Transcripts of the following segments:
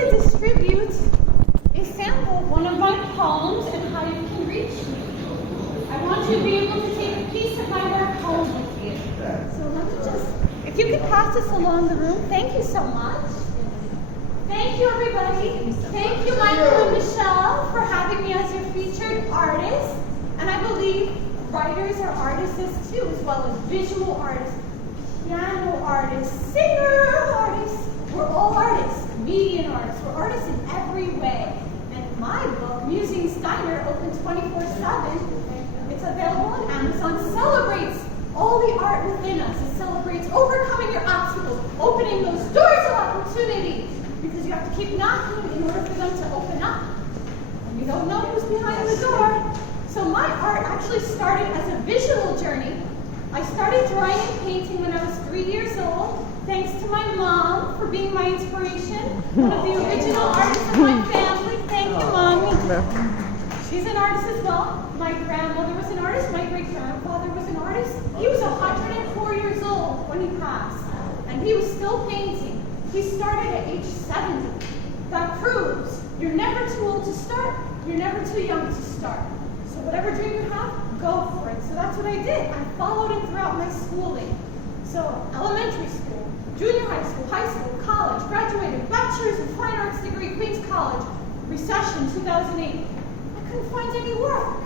to distribute a sample of one of my poems and how you can reach me. I want you to be able to take a piece of my work home with you. So let me just, if you could pass this along the room, thank you so much. Thank you, everybody. Thank you, Michael and Michelle, for having me as your featured artist. And I believe writers are artists too, as well as visual artists, piano artists, singer artists. We're all artists, comedian artists. We're artists in every way. And my book, Musing Steiner, open 24/7. It's available on Amazon. Celebrates all the art within us. It celebrates overcoming your obstacles, opening those doors of opportunity. Because you have to keep knocking in order for them to open up. And you don't know who's behind the door. So my art actually started as a visual journey. I started drawing and painting when I was 3 years old, thanks to my mom for being my inspiration, one of the original artists of my family. Thank you, Mommy. She's an artist as well. My grandmother was an artist. My great-grandfather was an artist. He was 104 years old when he passed, and he was still painting. He started at age 70. That proves you're never too old to start. You're never too young to start. So whatever dream you have, go for it. So that's what I did. I followed it throughout my schooling. So elementary school, junior high school, college, graduated, bachelor's in fine arts degree, Queens College, recession 2008. I couldn't find any work.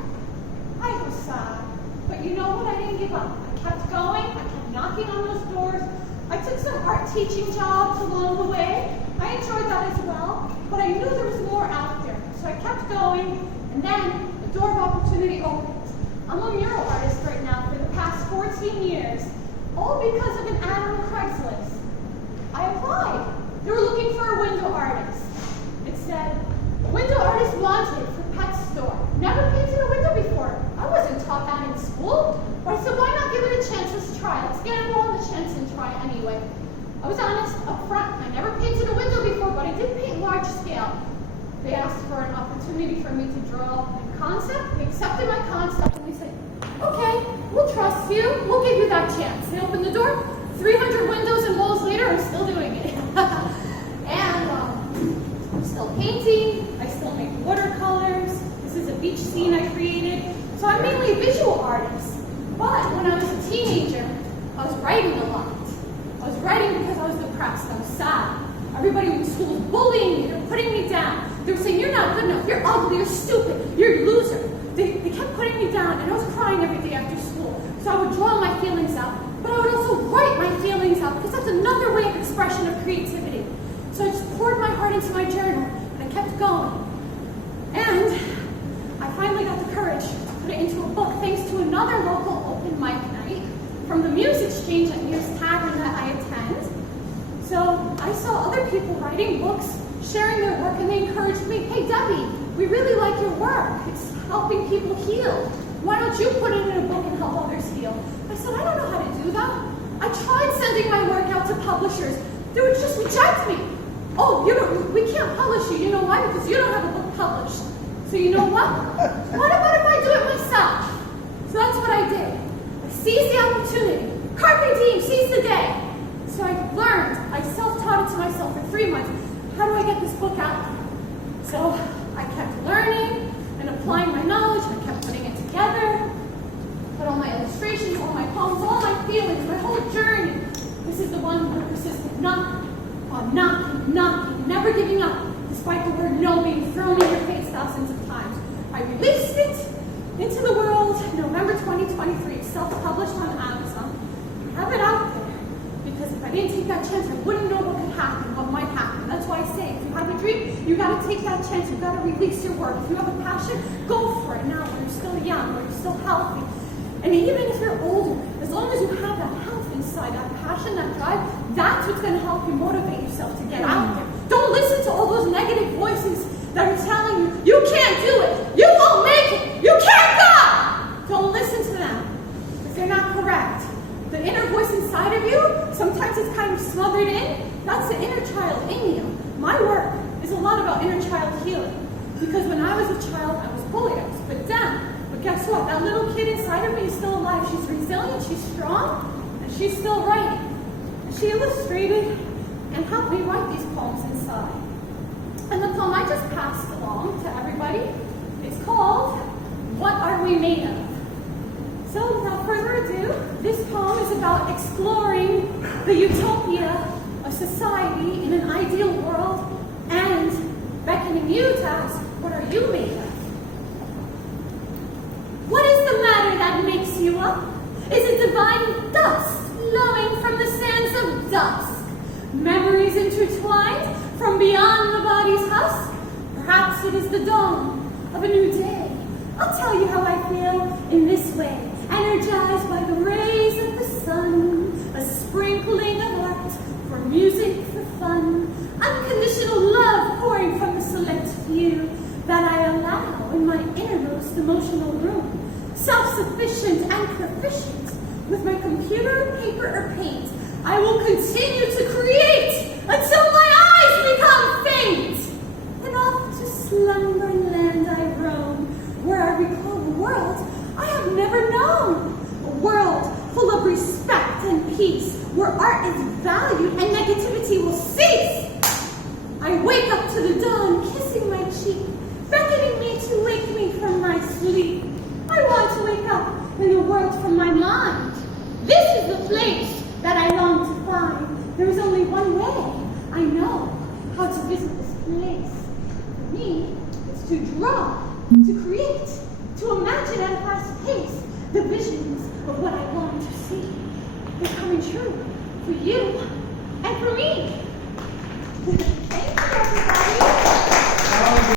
I was sad. But you know what? I didn't give up. I kept going. I kept knocking on those doors. I took some art teaching jobs along the way. I enjoyed that as well, but I knew there was more out there. So I kept going, and then the door of opportunity opened. I'm a mural artist right now for the past 14 years, all because of an ad on Craigslist. I applied. They were looking for a window artist. It said, window artist wanted for pet store. Never painted a window before. I wasn't taught that in school. But I said, why not give it a chance? Let's try. Let's gamble on the chance and try anyway. I was honest up front. I never painted a window before, but I did paint large scale. They asked for an opportunity for me to draw a concept. They accepted my concept, and they said, okay, we'll trust you. We'll give you that chance. They opened the door. 300 windows and walls later, I'm still doing it. And I'm still painting. I still make watercolors. This is a beach scene I created. So I'm mainly a visual artist. But when I was a teenager, I was writing a lot. I was writing because I was depressed. I was sad. Everybody in school was bullying me. They were putting me down. They were saying, you're not good enough. You're ugly. You're stupid. You're a loser. They kept putting me down, and I was crying every day after school. So I would draw my feelings out, but I would also write my feelings out because that's another way of expression of creativity. So I just poured my heart into my journal, and I kept going. And I finally got the courage to put it into a book thanks to another local open mic night from the Music Exchange at Near's Tavern that I attend. So I saw other people writing books, sharing their work, and they encouraged me, hey Debbie, we really like your work. It's helping people heal. Why don't you put it in a book and help others heal? I said, I don't know how to do that. I tried sending my work out to publishers. They would just reject me. Oh, we can't publish you. You know why? Because you don't have a book published. So you know what? What about if I do it myself? So that's what I did. I seized the opportunity. Carpe diem, seize the day. So I learned, I self-taught it to myself for 3 months. How do I get this book out? So I kept learning and applying my knowledge. I kept putting it together. Put all my illustrations, all my poems, all my feelings, my whole journey. This is the one who persisted knocking, never giving up, despite the word no being thrown in your face thousands of times. I released it into the world November 2023. It's self-published on Amazon. I have it out there because if I didn't take that chance, I wouldn't know what could happen, what might happen. That's why I say, if you have a dream, you got to take that chance. You got to release your work. If you have a passion, go for it now when you're still young, when you're still healthy. And even if you're older, as long as you have that health inside, that passion, that drive, that's what's going to help you motivate yourself to get out there. Don't listen to all those negative voices that are telling you, you can't do it, you won't make it, you can't go! Don't listen to them, because they're not correct. The inner voice inside of you, sometimes it's kind of smothered in. That's the inner child in you. My work is a lot about inner child healing. Because when I was a child, I was bullied, I was put down. But guess what? That little kid inside of me is still alive. She's resilient, she's strong, and she's still writing. And she illustrated and helped me write these poems inside. This poem is about exploring the utopia of society in an ideal world and beckoning you to ask, what are you made of? What is the matter that makes you up? Is it divine dust flowing from the sands of dusk? Memories intertwined from beyond the body's husk? Perhaps it is the dawn of a new day. I'll tell you how I feel in this way. Energized by the rays of the sun, a sprinkling of art for music, for fun, unconditional love pouring from the select few that I allow in my innermost emotional room, self-sufficient and proficient with my computer, paper, or paint. I will continue to create until my eyes become faint, and off to slumberland I roam, where I recall the world I have never known, a world full of respect and peace, where art is valued and negativity will cease. I wake up to the dawn, kissing my cheek, beckoning me to wake me from my sleep. I want to wake up in a world from my mind. This is the place that I long to find. There is only one way I know how to visit this place. For me, it's to draw, to create, to imagine at a fast pace the visions of what I long to see. They're coming true. For you,